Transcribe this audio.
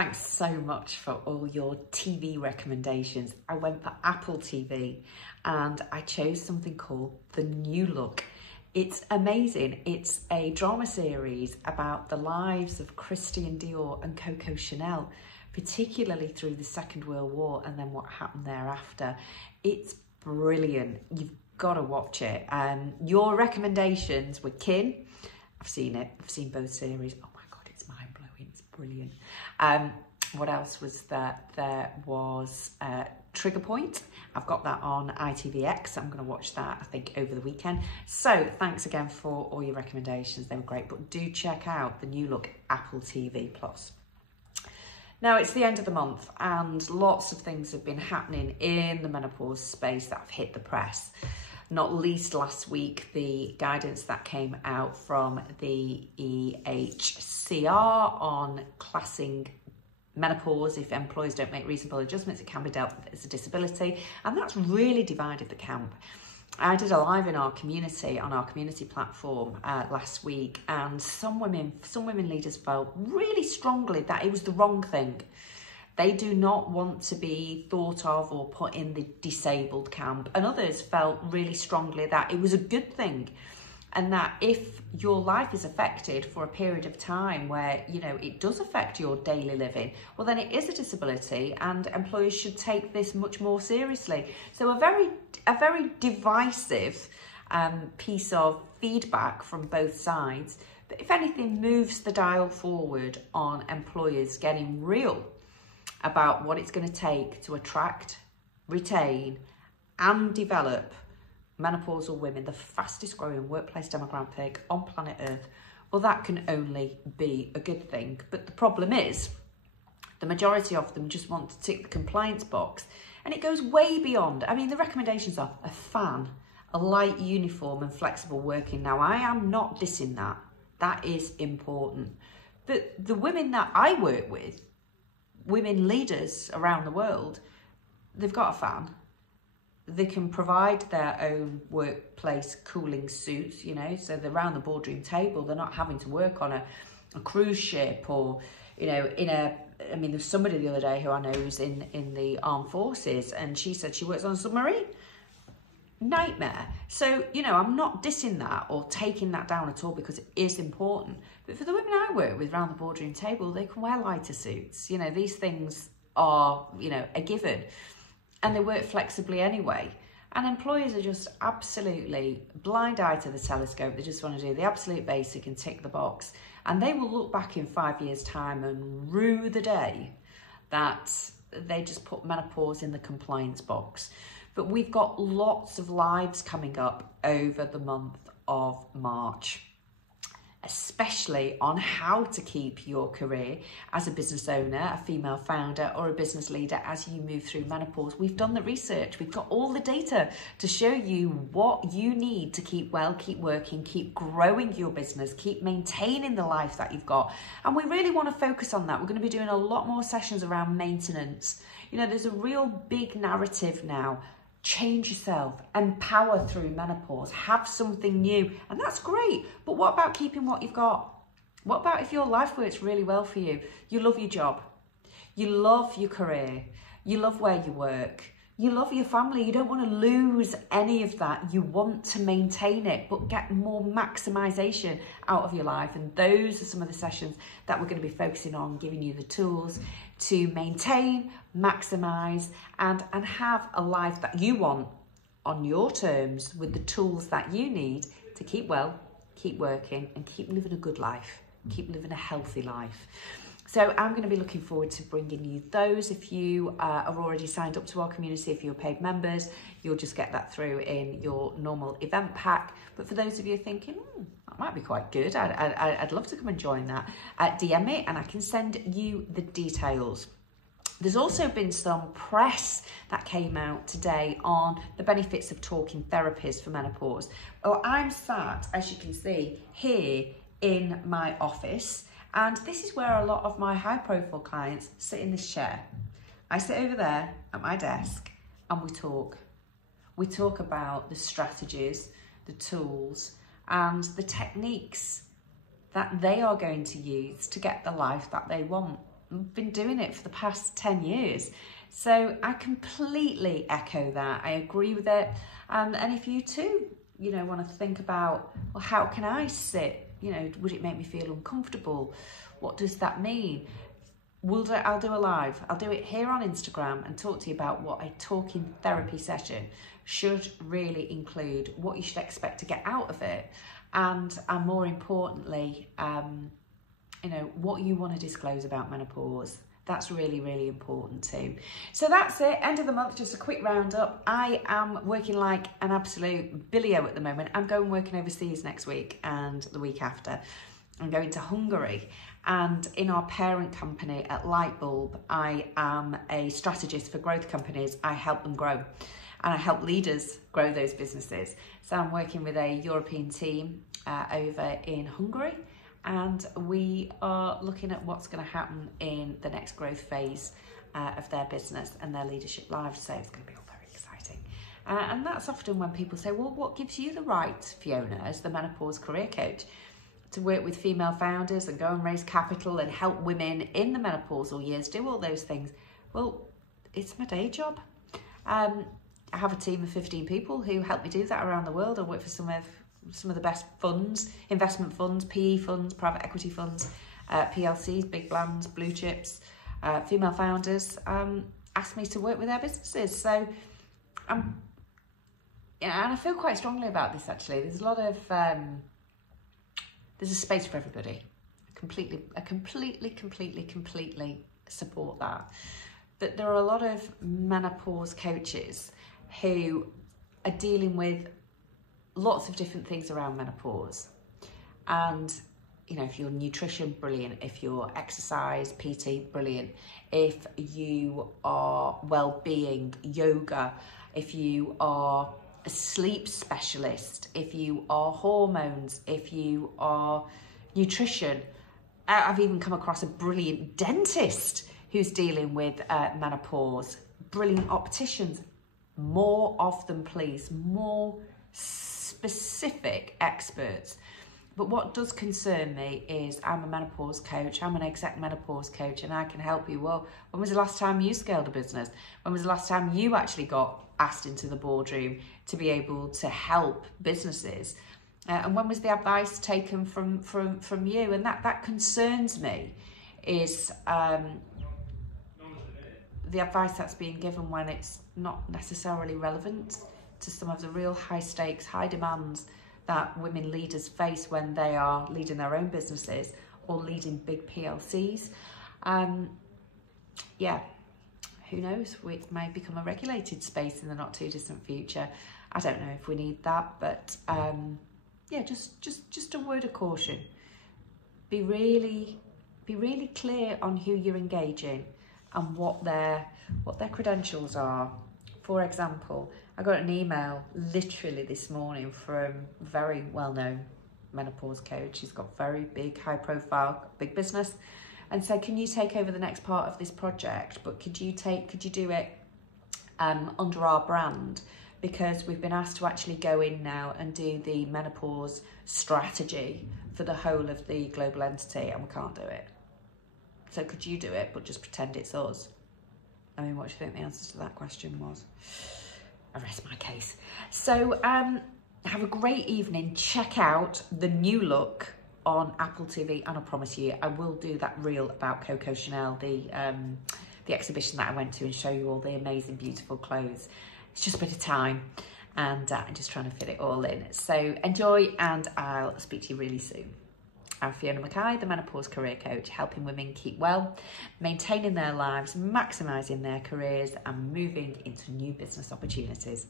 Thanks so much for all your TV recommendations. I went for Apple TV and I chose something called The New Look. It's amazing. It's a drama series about the lives of Christian Dior and Coco Chanel, particularly through the Second World War and then what happened thereafter. It's brilliant. You've got to watch it. Your recommendations were Kin. I've seen it. I've seen both series. Oh my God, it's mind-blowing. It's brilliant. What else was there? There was Trigger Point. I've got that on ITVX. I'm going to watch that, I think, over the weekend. So thanks again for all your recommendations. They were great. But do check out The New Look Apple TV+. Now, it's the end of the month and lots of things have been happening in the menopause space that have hit the press. Not least last week, the guidance that came out from the EHCR on classing menopause. If employers don't make reasonable adjustments, it can be dealt with as a disability, and that's really divided the camp. I did a live in our community, on our community platform last week, and some women leaders felt really strongly that it was the wrong thing. They do not want to be thought of or put in the disabled camp, and others felt really strongly that it was a good thing, and that if your life is affected for a period of time where, you know, it does affect your daily living, well, then it is a disability and employers should take this much more seriously. So a very divisive piece of feedback from both sides, but if anything moves the dial forward on employers getting real about what it's going to take to attract, retain and develop menopausal women, the fastest growing workplace demographic on planet Earth, well, that can only be a good thing. But the problem is the majority of them just want to tick the compliance box, and it goes way beyond. I mean, the recommendations are a fan, a light uniform and flexible working. Now, I am not dissing that. That is important. But the women that I work with, women leaders around the world, they've got a fan. They can provide their own workplace cooling suits, you know, so they're around the boardroom table. They're not having to work on a cruise ship or, you know, I mean, there's somebody the other day who I know who's in the armed forces, and she said she works on a submarine. Nightmare. So, you know, I'm not dissing that or taking that down at all, because it is important. But for the women I work with around the boardroom table, they can wear lighter suits. You know, these things are, you know, a given. And they work flexibly anyway. And employers are just absolutely blind eye to the telescope. They just want to do the absolute basic and tick the box. And they will look back in 5 years' time and rue the day that they just put menopause in the compliance box. But we've got lots of lives coming up over the month of March, especially on how to keep your career as a business owner, a female founder or a business leader as you move through menopause. We've done the research. We've got all the data to show you what you need to keep well, keep working, keep growing your business, keep maintaining the life that you've got. And we really want to focus on that. We're going to be doing a lot more sessions around maintenance. You know, there's a real big narrative now. Change yourself, empower through menopause, have something new, and that's great. But what about keeping what you've got? What about if your life works really well for you? You love your job, you love your career, you love where you work, you love your family, you don't want to lose any of that, you want to maintain it, but get more maximization out of your life. And those are some of the sessions that we're going to be focusing on, giving you the tools to maintain, maximize, and have a life that you want on your terms, with the tools that you need to keep well, keep working, and keep living a good life, keep living a healthy life. So I'm going to be looking forward to bringing you those. If you are already signed up to our community, if you're paid members, you'll just get that through in your normal event pack. But for those of you thinking, that might be quite good, I'd love to come and join that, DM me and I can send you the details. There's also been some press that came out today on the benefits of talking therapies for menopause. Well, I'm sat, as you can see, here in my office. And this is where a lot of my high profile clients sit in this chair. I sit over there at my desk and we talk. We talk about the strategies, the tools and the techniques that they are going to use to get the life that they want. been doing it for the past 10 years. So I completely echo that. I agree with it. And if you too, you know, want to think about, well, how can I sit? You know, would it make me feel uncomfortable? What does that mean? I'll do a live. I'll do it here on Instagram and talk to you about what a talking therapy session should really include, what you should expect to get out of it, and more importantly, you know, what you want to disclose about menopause. That's really, really important too. So that's it, end of the month, just a quick roundup. I am working like an absolute billio at the moment. I'm going working overseas next week and the week after. I'm going to Hungary, and in our parent company at Lightbulb, I am a strategist for growth companies. I help them grow, and I help leaders grow those businesses. So I'm working with a European team over in Hungary, and we are looking at what's going to happen in the next growth phase of their business and their leadership lives. So it's going to be all very exciting. And that's often when people say, well, what gives you the right, Fiona, as the menopause career coach, to work with female founders and go and raise capital and help women in the menopausal years do all those things? Well, it's my day job. I have a team of 15 people who help me do that around the world. I work for some of the best funds, investment funds, PE funds, private equity funds, PLCs, big brands, blue chips, female founders, ask me to work with their businesses. So and I feel quite strongly about this actually. There's a lot of, there's a space for everybody. I completely support that. But there are a lot of menopause coaches who are dealing with lots of different things around menopause. And, you know, if you're nutrition, brilliant. If you're exercise, PT, brilliant. If you are well-being, yoga. If you are a sleep specialist. If you are hormones. If you are nutrition. I've even come across a brilliant dentist who's dealing with menopause. Brilliant opticians. More of them, please. More specific experts. But what does concern me is I'm a menopause coach, I'm an exec menopause coach, and I can help you. Well, when was the last time you scaled a business? When was the last time you actually got asked into the boardroom to be able to help businesses? And when was the advice taken from you? And that concerns me, is the advice that's being given when it's not necessarily relevant to some of the real high stakes, high demands that women leaders face when they are leading their own businesses or leading big PLCs. Yeah, who knows? It may become a regulated space in the not too distant future. I don't know if we need that, but yeah, just a word of caution. Be really clear on who you're engaging and what their credentials are. For example, I got an email literally this morning from a very well-known menopause coach. He's got very big, high profile, big business, and said, can you take over the next part of this project, but could you do it under our brand? Because we've been asked to actually go in now and do the menopause strategy for the whole of the global entity, and we can't do it. So could you do it, but just pretend it's us? I mean, what do you think the answer to that question was? I rest my case. So have a great evening. Check out the new look on Apple TV, and I promise you I will do that reel about Coco Chanel, the exhibition that I went to, and show you all the amazing, beautiful clothes. It's just a bit of time, and I'm just trying to fit it all in. So enjoy, and I'll speak to you really soon. I'm Fiona Mackay, the Menopause Career Coach, helping women keep well, maintaining their lives, maximising their careers, and moving into new business opportunities.